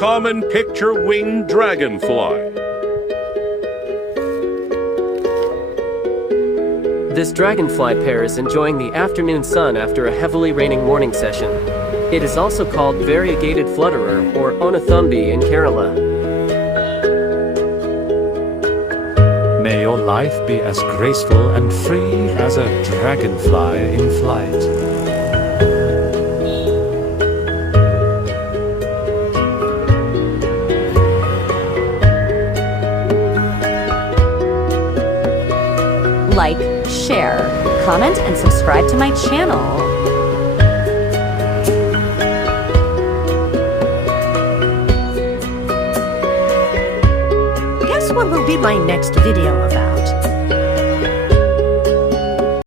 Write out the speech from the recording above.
common picture-winged dragonfly. This dragonfly pair is enjoying the afternoon sun after a heavily raining morning session. It is also called Variegated Flutterer or Onathumbhy in Kerala. May your life be as graceful and free as a dragonfly in flight. Like, share, comment, and subscribe to my channel. Guess what will be my next video about?